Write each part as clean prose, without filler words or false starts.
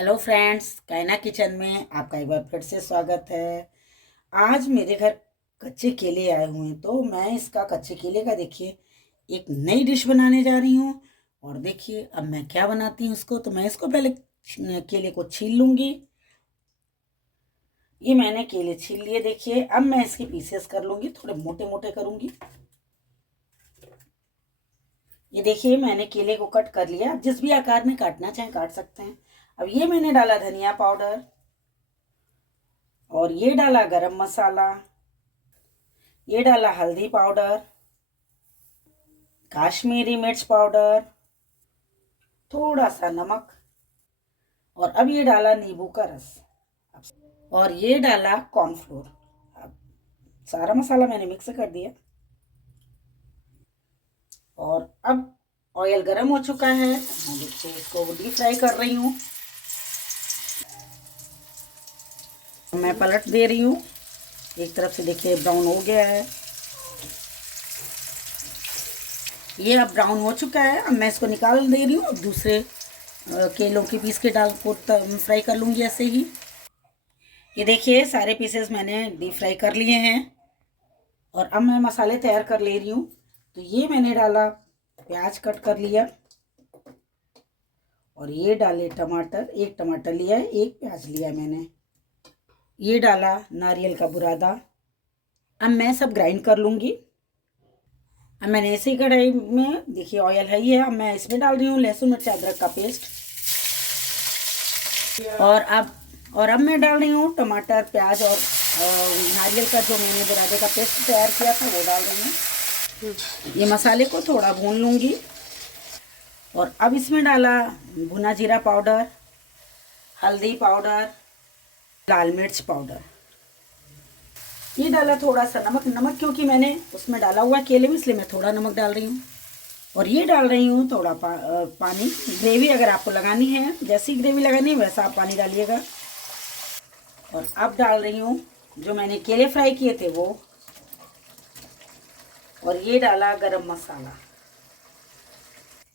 Hello friends, कायना kitchen में आपका एक बार फिर से स्वागत है। आज मेरे घर कच्चे केले आए हुए हैं, तो मैं इसका कच्चे केले का देखिए एक नई डिश बनाने जा रही हूँ। और देखिए अब मैं क्या बनाती हूँ इसको। तो मैं इसको पहले केले को छील लूँगी। ये मैंने केले छील लिए। देखिए अब मैं इसके पीसेस कर लूँगी, थोड़े मोटे मोटे करूँगी। ये देखिए मैंने केले को कट कर लिया। आप जिस भी आकार में काटना चाहें काट सकते हैं। अब ये मैंने डाला धनिया पाउडर, और ये डाला गरम मसाला, ये डाला हल्दी पाउडर, काश्मीरी मिर्च पाउडर, थोड़ा सा नमक, और अब ये डाला नींबू का रस, और ये डाला कॉर्नफ्लोर। अब सारा मसाला मैंने मिक्स कर दिया। और अब ऑयल गरम हो चुका है। मैं देखिए इसको डीप फ्राई कर रही हूँ। मैं पलट दे रही हूँ। एक तरफ से देखिए ब्राउन हो गया है। ये अब ब्राउन हो चुका है। अब मैं इसको निकाल दे रही हूँ। अब दूसरे केलों के पीस के डाल को फ्राई कर लूँगी ऐसे ही। ये देखिए सारे पीसेस मैंने डीप फ्राई कर लिए हैं। और अब मैं मसाले तैयार कर ले रही हूँ। तो ये मैंने डाला प्याज कट कर लिया, और ये डाले टमाटर, एक टमाटर लिया है, एक प्याज लिया मैंने। ये डाला नारियल का बुरादा। अब मैं सब ग्राइंड कर लूँगी। अब मैंने ऐसे ही कढ़ाई में देखिए ऑयल है ही है। अब मैं इसमें डाल रही हूँ लहसुन मिर्च अदरक का पेस्ट। और अब मैं डाल रही हूँ टमाटर, प्याज और नारियल का जो मैंने बुरादे का पेस्ट तैयार किया था वो डाल रही हूँ। ये मसाले को थोड़ा भून लूँगी। और अब इसमें डाला भुना जीरा पाउडर, हल्दी पाउडर, लाल मिर्च पाउडर। ये डाला थोड़ा सा नमक क्योंकि मैंने उसमें डाला हुआ केले में, इसलिए मैं थोड़ा नमक डाल रही हूँ। और ये डाल रही हूँ थोड़ा पानी। ग्रेवी अगर आपको लगानी है, जैसी ग्रेवी लगानी है वैसा आप पानी डालिएगा। और अब डाल रही हूँ जो मैंने केले फ्राई किए थे वो। और ये डाला गरम मसाला।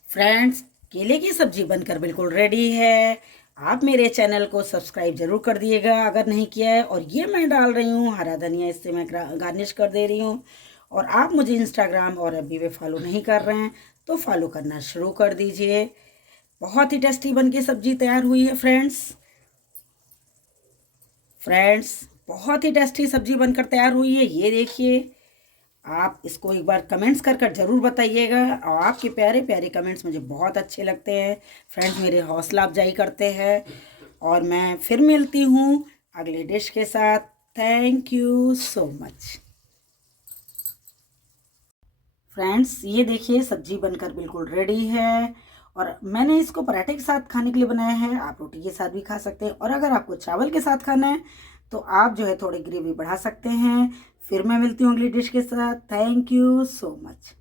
फ्रेंड्स, केले की सब्जी बनकर बिल्कुल रेडी है। आप मेरे चैनल को सब्सक्राइब जरूर कर दिएगा अगर नहीं किया है। और ये मैं डाल रही हूँ हरा धनिया, इससे मैं गार्निश कर दे रही हूँ। और आप मुझे इंस्टाग्राम और एफबी पे फॉलो नहीं कर रहे हैं तो फॉलो करना शुरू कर दीजिए। बहुत ही टेस्टी बन के सब्जी तैयार हुई है फ्रेंड्स, बहुत ही टेस्टी सब्जी बनकर तैयार हुई है। ये देखिए, आप इसको एक बार कमेंट्स कर ज़रूर बताइएगा। और आपके प्यारे प्यारे कमेंट्स मुझे बहुत अच्छे लगते हैं फ्रेंड्स, मेरे हौसला अफजाई करते हैं। और मैं फिर मिलती हूँ अगले डिश के साथ। Thank you so much friends. ये देखिए सब्जी बनकर बिल्कुल रेडी है। और मैंने इसको पराठे के साथ खाने के लिए बनाया है। आप रोटी के साथ भी खा सकते हैं। और अगर आपको चावल के साथ खाना है तो आप जो है थोड़ी ग्रेवी बढ़ा सकते हैं। फिर मैं मिलती हूँ अगली डिश के साथ। Thank you so much.